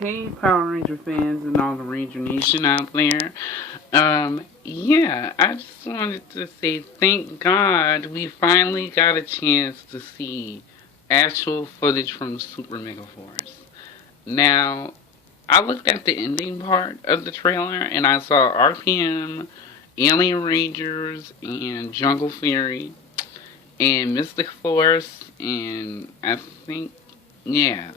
Hey, Power Ranger fans and all the Ranger Nation out there. I just wanted to say thank God we finally got a chance to see actual footage from Super Megaforce. Now, I looked at the ending part of the trailer and I saw RPM, Alien Rangers, and Jungle Fury, and Mystic Force, and I think, yeah,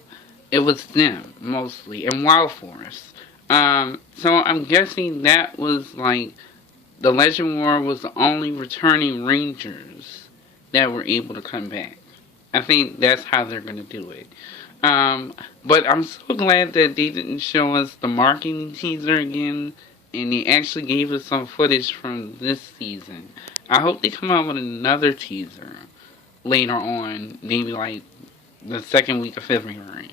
it was them mostly, and Wild Force. So I'm guessing that was like the Legend War was the only returning Rangers that were able to come back. I think that's how they're gonna do it. Um, but I'm so glad that they didn't show us the marketing teaser again, and they actually gave us some footage from this season. I hope they come out with another teaser later on, maybe like the second week of February.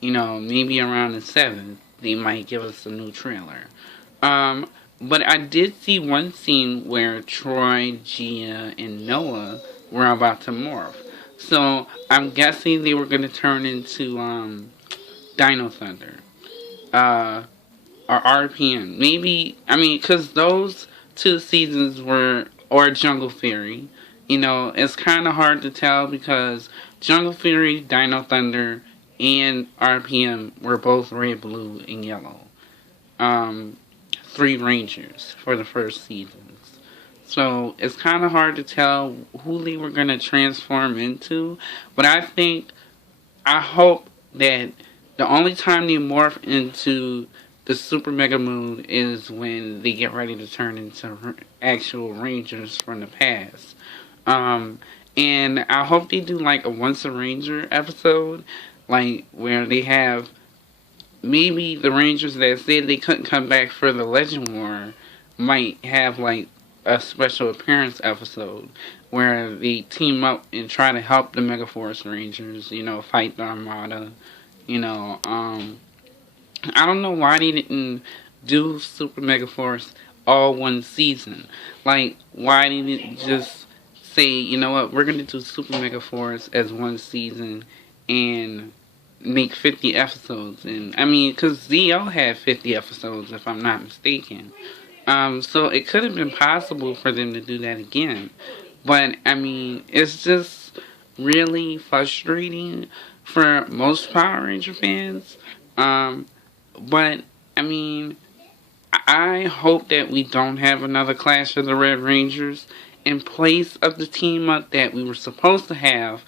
Maybe around the 7th, they might give us a new trailer. Um, but I did see one scene where Troy, Gia, and Noah were about to morph. So I'm guessing they were going to turn into Dino Thunder or RPM. Maybe, because those two seasons were, or Jungle Fury. It's kind of hard to tell because Jungle Fury, Dino Thunder, and RPM were both red, blue, and yellow. Um, Three Rangers for the first seasons. So it's kind of hard to tell who they were going to transform into. But I hope that the only time they morph into the Super Mega Moon is when they get ready to turn into actual Rangers from the past. Um, and I hope they do like a Once a Ranger episode, like where they have maybe the Rangers that said they couldn't come back for the Legend War might have like a special appearance episode where they team up and try to help the Megaforce Rangers, fight the Armada. You know, um, I don't know why they didn't do Super Megaforce all one season. Like, why didn't it just say, you know what, we're going to do Super Megaforce as one season and make 50 episodes? And, because ZO had 50 episodes, if I'm not mistaken. So it could have been possible for them to do that again. But, it's just really frustrating for most Power Ranger fans. Um, but, I mean, I hope that we don't have another Clash of the Red Rangers in place of the team up that we were supposed to have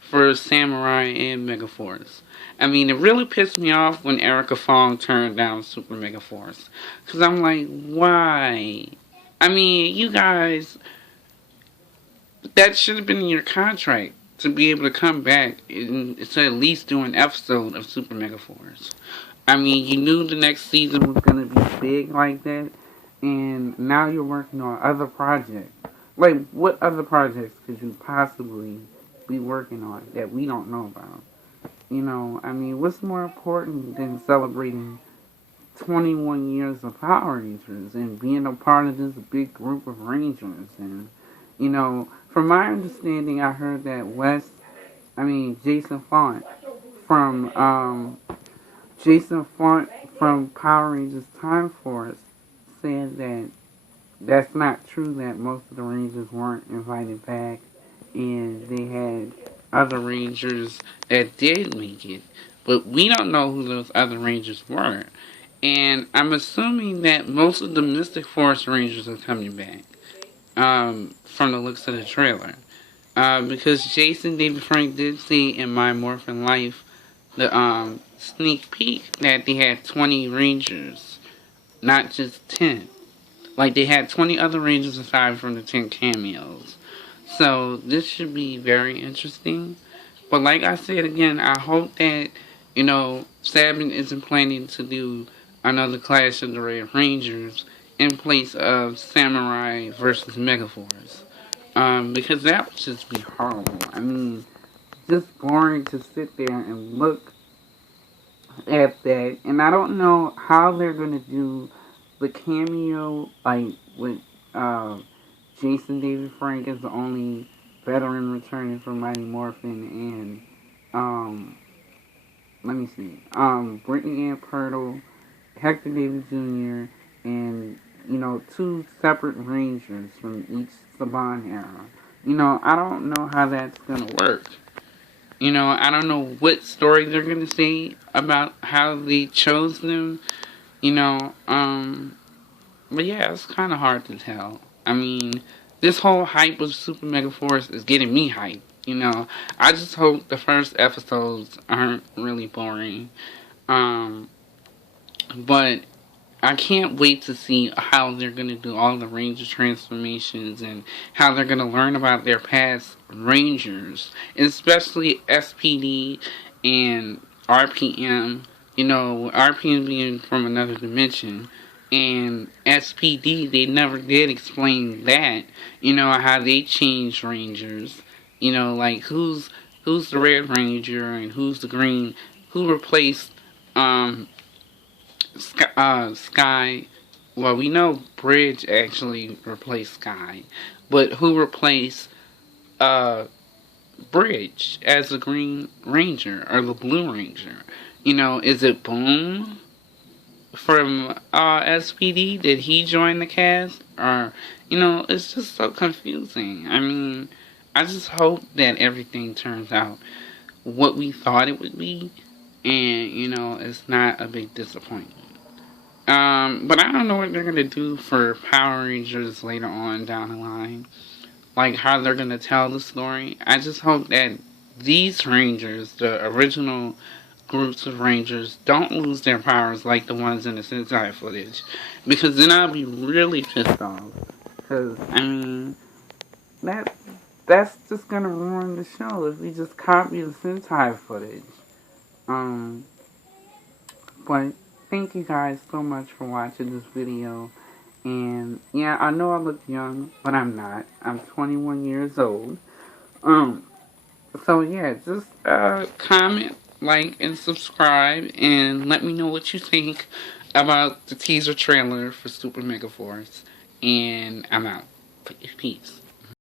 for Samurai and Megaforce. It really pissed me off when Erica Fong turned down Super Megaforce. Because I'm like, why? You guys, that should have been in your contract to be able to come back and to at least do an episode of Super Megaforce. You knew the next season was going to be big like that, and now you're working on other projects. Like, what other projects could you possibly be working on that we don't know about? What's more important than celebrating 21 years of Power Rangers and being a part of this big group of Rangers? And, from my understanding, I heard that Jason Font from, Power Rangers Time Force said that that's not true, that most of the Rangers weren't invited back and they had other Rangers that did make it. But we don't know who those other Rangers were. And I'm assuming that most of the Mystic Force Rangers are coming back from the looks of the trailer. Because Jason David Frank did say in My Morphin Life the sneak peek that they had 20 Rangers, not just 10. Like, they had 20 other Rangers aside from the 10 cameos. So, this should be very interesting. But like I said again, I hope that, Sabin isn't planning to do another Clash of the Red Rangers in place of Samurai versus Megaforce. Because that would just be horrible. Just boring to sit there and look at that. And I don't know how they're going to do the cameo, like, with Jason David Frank is the only veteran returning from Mighty Morphin, and let me see. Brittany Ann Purtle, Hector David Jr., and, two separate Rangers from each Saban era. I don't know how that's gonna work. I don't know what story they're gonna say about how they chose them. You know, um, but yeah, it's kind of hard to tell. I mean, this whole hype of Super Megaforce is getting me hyped. I just hope the first episodes aren't really boring. Um, but I can't wait to see how they're going to do all the Ranger transformations and how they're going to learn about their past Rangers, especially SPD and RPM. RPM being from another dimension, and SPD, they never did explain that. How they changed Rangers. Like who's the Red Ranger and who's the Green. Who replaced Sky. Well, we know Bridge actually replaced Sky, but who replaced uh, Bridge as the Green Ranger or the Blue Ranger? Is it Boom from SPD? Did he join the cast? Or, it's just so confusing. I mean, I just hope that everything turns out what we thought it would be, and, it's not a big disappointment. But I don't know what they're gonna do for Power Rangers later on down the line. Like how they're gonna tell the story. I just hope that these Rangers, the original groups of Rangers, don't lose their powers like the ones in the Sentai footage. Because then I'll be really pissed off. Because, I mean, that that's just gonna ruin the show if we just copy the Sentai footage. Um, but thank you guys so much for watching this video. And yeah, I know I look young, but I'm not. I'm 21 years old. Um, so yeah, just comment, like, and subscribe, and let me know what you think about the teaser trailer for Super Mega Force. And I'm out. Peace.